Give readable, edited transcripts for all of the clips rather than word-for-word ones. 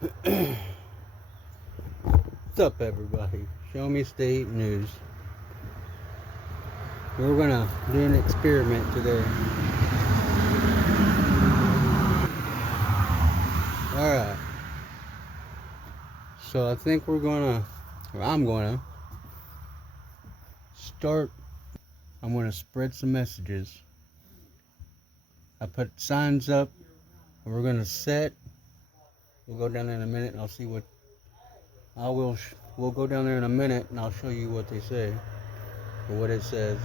What's up, everybody? Show Me State News. We're gonna do an experiment today. Alright. So I think I'm gonna start. I'm gonna spread some messages. I put signs up. We're gonna set. We'll go down there in a minute and I'll see what we'll go down there in a minute and I'll show you what they say or what it says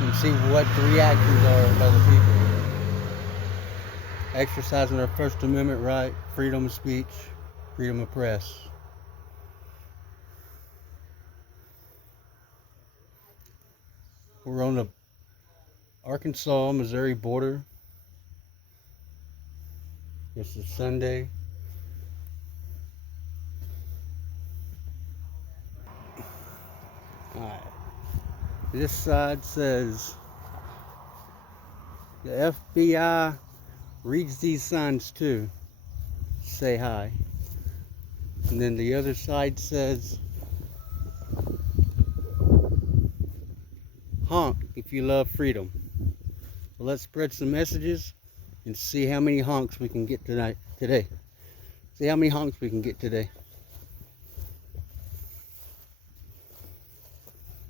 and see what the reactions are of other people. Exercising their First Amendment right, freedom of speech, freedom of press. We're on the Arkansas-Missouri border. This is Sunday. Alright. This side says the FBI reads these signs too. Say hi. And then the other side says honk if you love freedom. So let's spread some messages and see how many honks we can get today. See how many honks we can get today.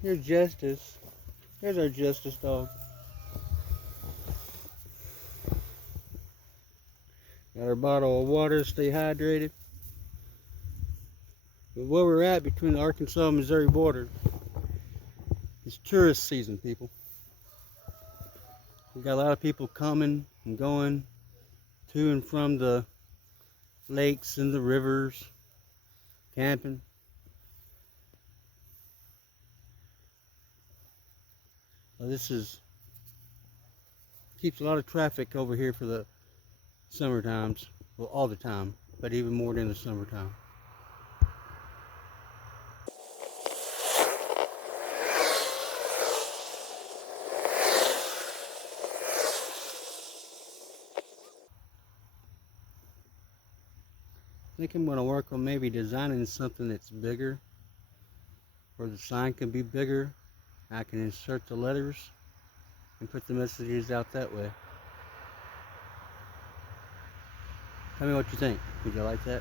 Here's Justice. There's our Justice dog. Got our bottle of water, stay hydrated. But where we're at between the Arkansas-Missouri border, it's tourist season, people. We got a lot of people coming and going to and from the lakes and the rivers, camping. Well, keeps a lot of traffic over here for the summer times. Well, all the time, but even more during the summertime. I think I'm going to work on maybe designing something that's bigger, where the sign can be bigger. I can insert the letters and put the messages out that way. Tell me what you think. Would you like that?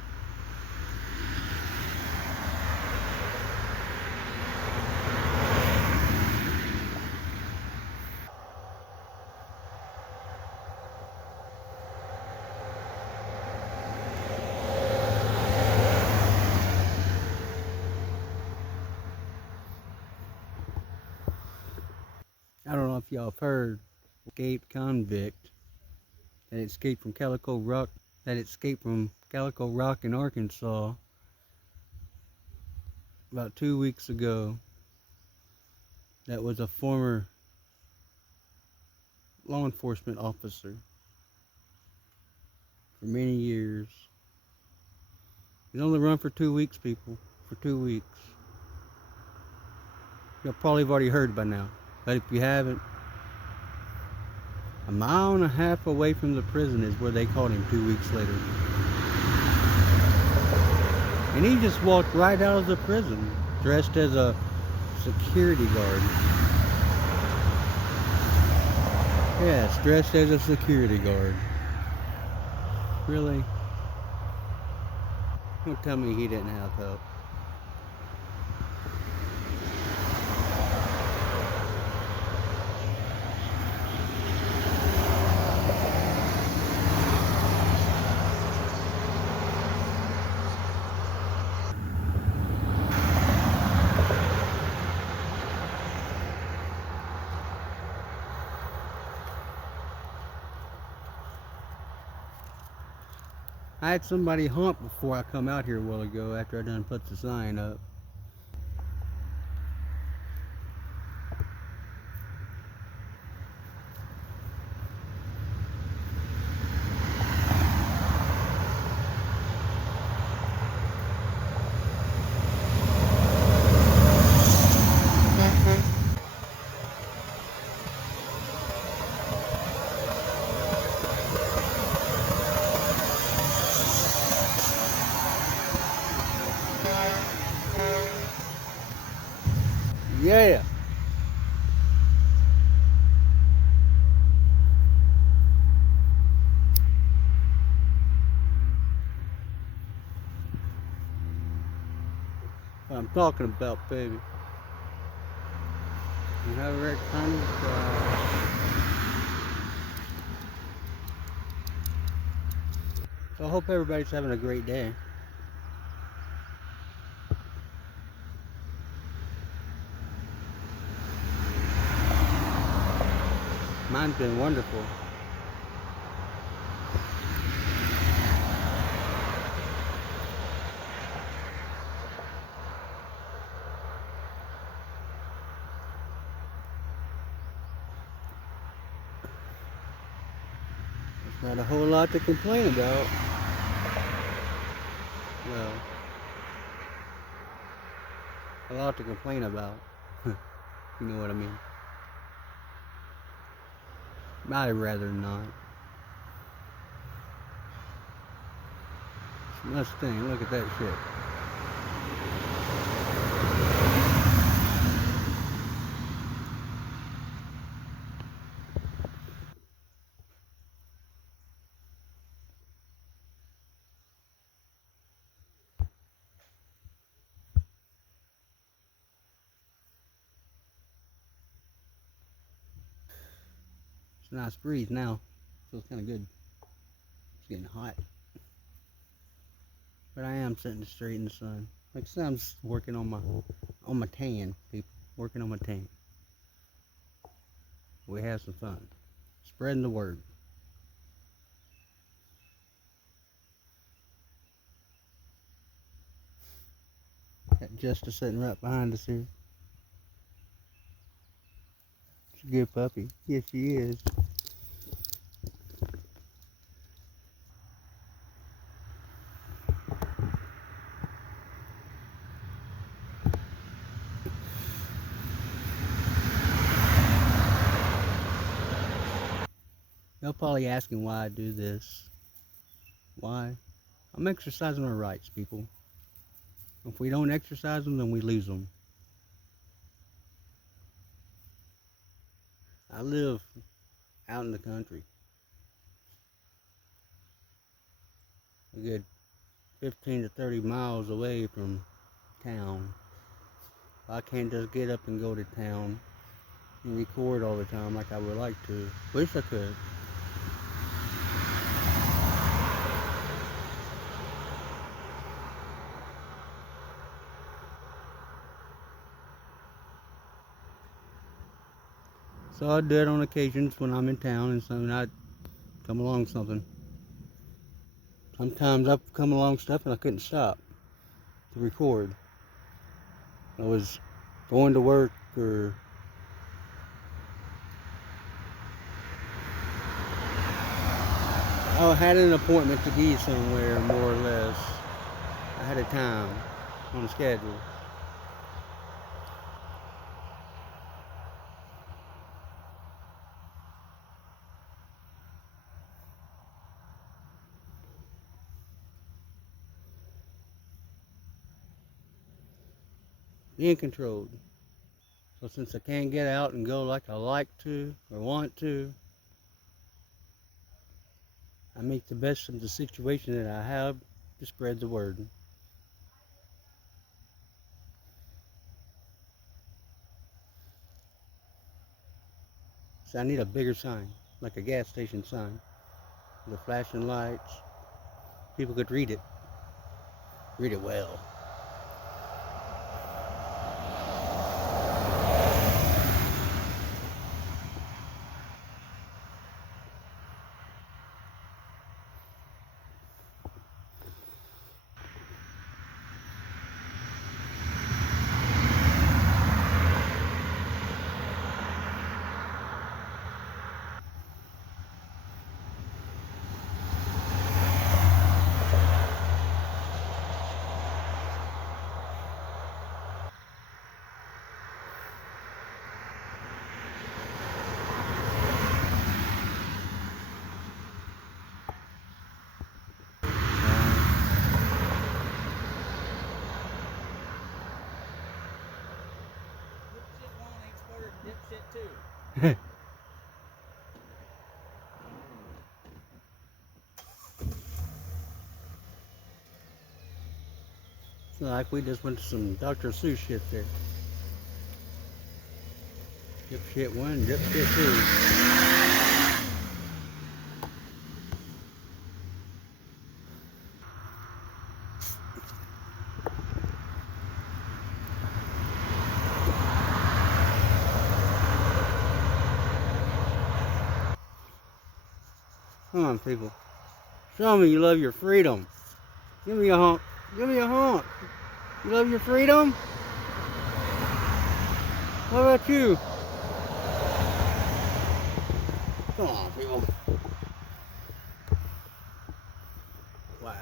I don't know if y'all have heard, escaped convict that escaped from Calico Rock in Arkansas about 2 weeks ago. That was a former law enforcement officer for many years. He's on the run for 2 weeks, people. For 2 weeks. You'll probably have already heard by now. But if you haven't, a mile and a half away from the prison is where they caught him 2 weeks later. And he just walked right out of the prison, dressed as a security guard. Yes, dressed as a security guard. Really? Don't tell me he didn't have help. I had somebody honk before I come out here a while ago after I done put the sign up. Yeah. What I'm talking about, baby. You have a red kind So I hope everybody's having a great day. Mine's been wonderful. There's not a whole lot to complain about. Well, a lot to complain about. You know what I mean? I'd rather not. Mustang, look at that shit. It's a nice breeze now. Feels kind of good. It's getting hot. But I am sitting straight in the sun. Like I said, I'm just working on my tan, people. Working on my tan. We have some fun. Spreading the word. Got Justice sitting right behind us here. She's a good puppy. Yes, she is. Y'all probably asking why I do this. Why? I'm exercising our rights, people. If we don't exercise them, then we lose them. I live out in the country. A good 15 to 30 miles away from town. I can't just get up and go to town and record all the time like I would like to. Wish I could. So I do it on occasions when I'm in town and something I'd come along something. Sometimes I've come along stuff and I couldn't stop to record. I was going to work or I had an appointment to be somewhere more or less. I had a time on the schedule. Being controlled. So since I can't get out and go like I like to or want to, I make the best of the situation that I have to spread the word. So I need a bigger sign, like a gas station sign. The flashing lights. People could read it. Read it well. It's not like we just went to some Dr. Seuss shit there. Dipshit 1, dipshit 2. Come on, people. Show me you love your freedom. Give me a honk. Give me a honk. You love your freedom? How about you? Come on, people. Wow.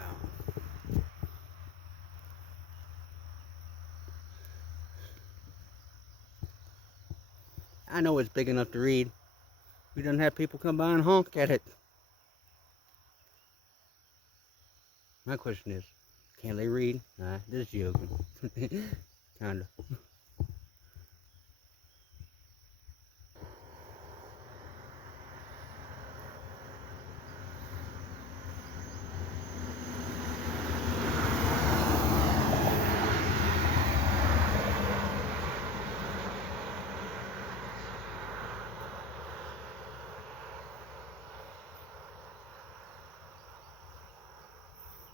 I know it's big enough to read. We don't have people come by and honk at it. My question is, can they read? Nah, just joking. Kinda.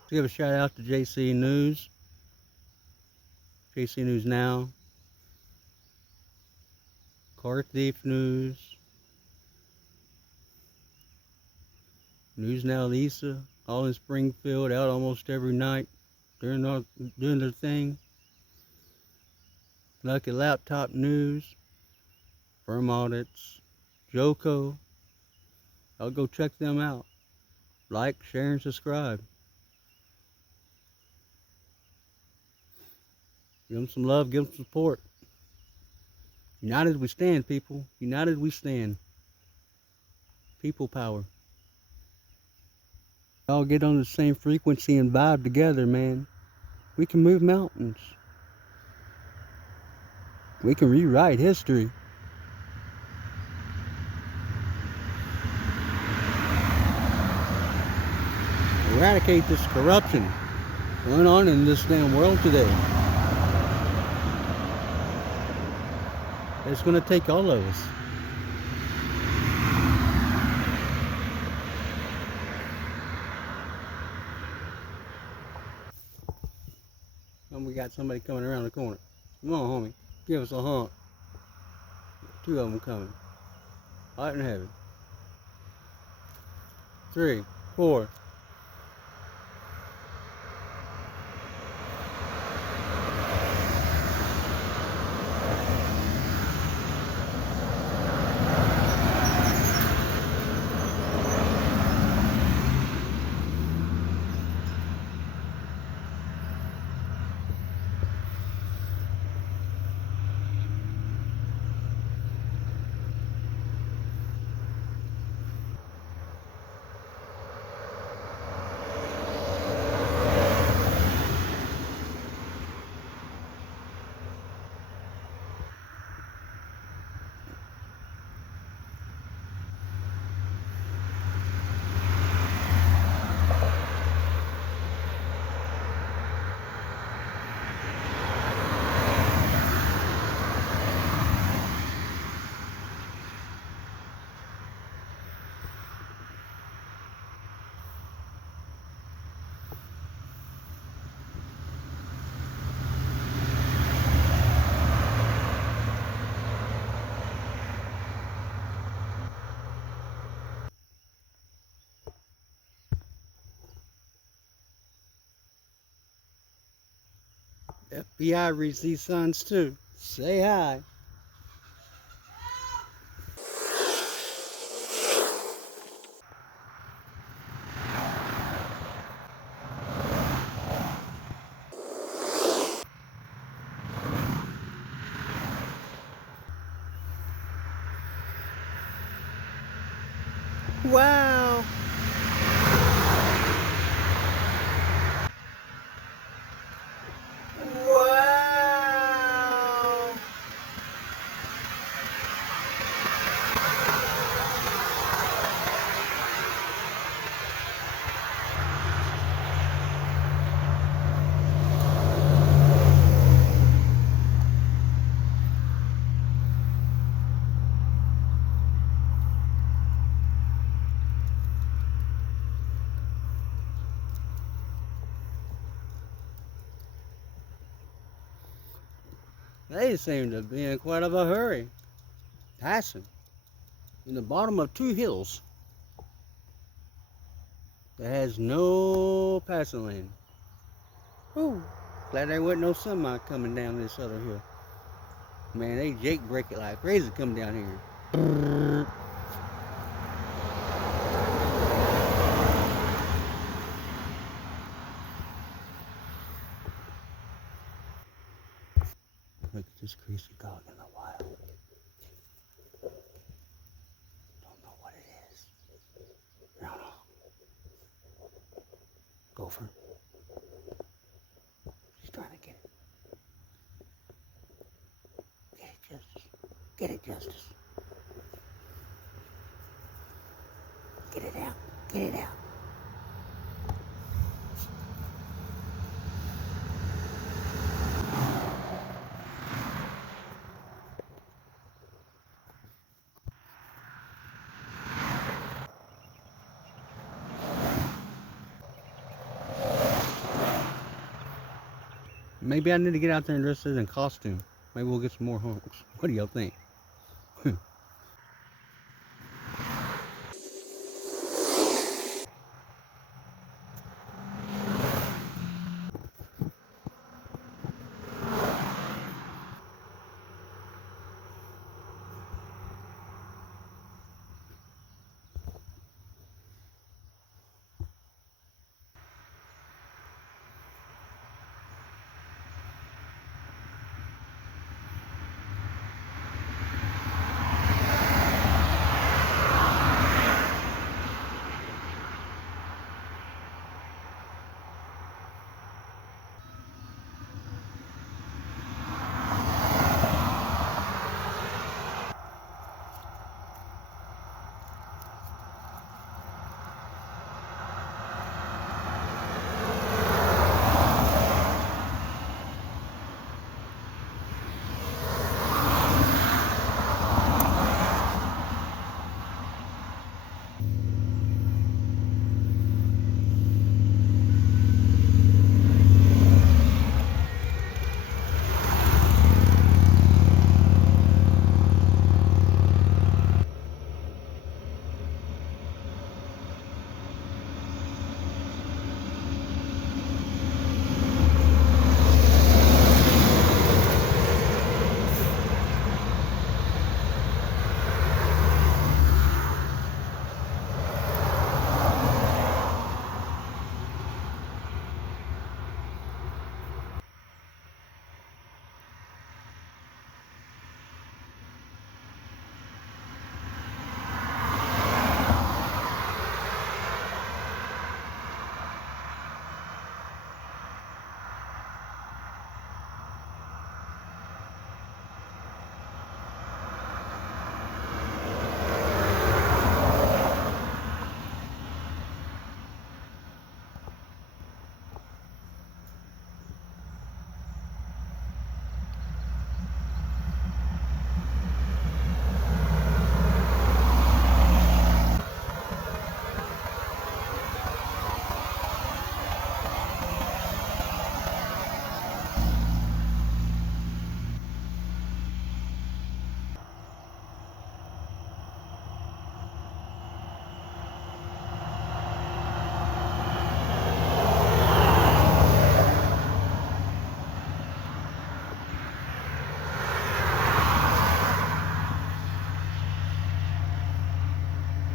Give a shout out to JC News. JC News Now. Car Thief News. News Now Lisa. All in Springfield, out almost every night. Doing their thing. Lucky Laptop News. Firm Audits. Joko. I'll go check them out. Like, share, and subscribe. Give them some love, give them support. United we stand, people. United we stand. People power. All get on the same frequency and vibe together, man. We can move mountains. We can rewrite history. Eradicate this corruption going on in this damn world today. It's going to take all of us. And we got somebody coming around the corner. Come on, homie. Give us a honk. 2 of them coming. Hot and heavy. 3, 4. FBI reads these signs too. Say hi. Wow. Wow. They seem to be in quite of a hurry, passing in the bottom of two hills that has no passing lane. Whew. Glad there wasn't no semi coming down this other hill. Man, they Jake break it like crazy coming down here. Look at this crazy dog in the wild. Don't know what it is. I don't know. Gopher. She's trying to get it. Get it, Justice. Get it, Justice. Get it out. Get it out. Maybe I need to get out there and dress in costume. Maybe we'll get some more honks. What do y'all think?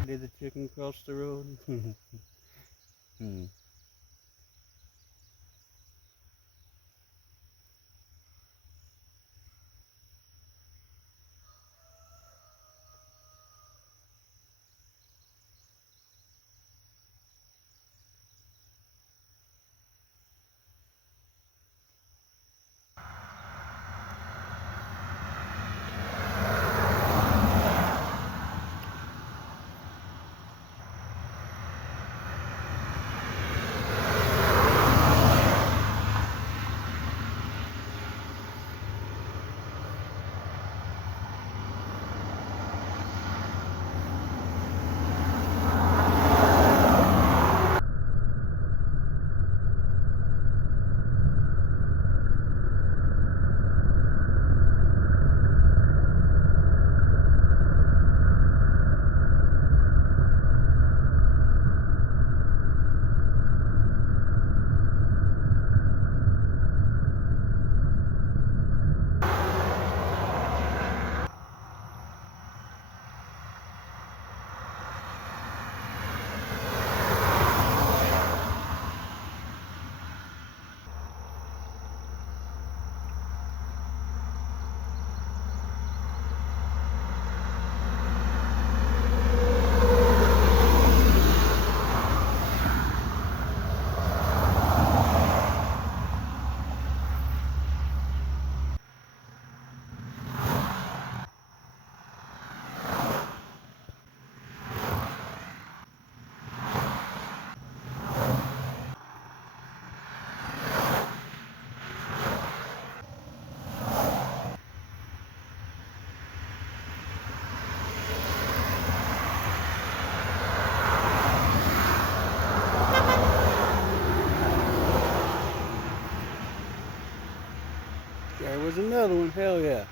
Did the chicken cross the road? there's another one. Hell yeah.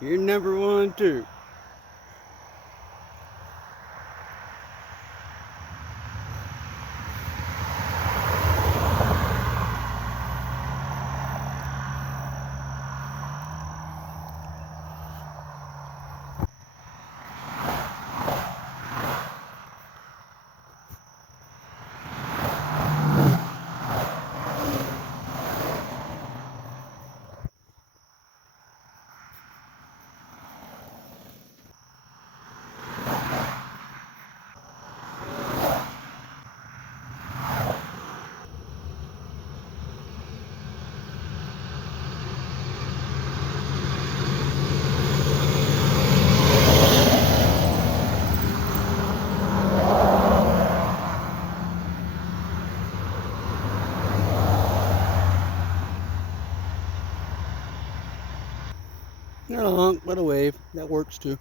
You're number one too. Not a honk, but a wave. That works too.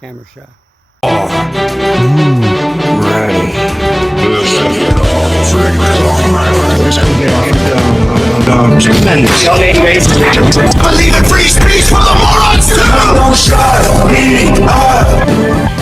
Camera shot. Ready. Tremendous. Believe in free speech for the morons too! Don't shut me up!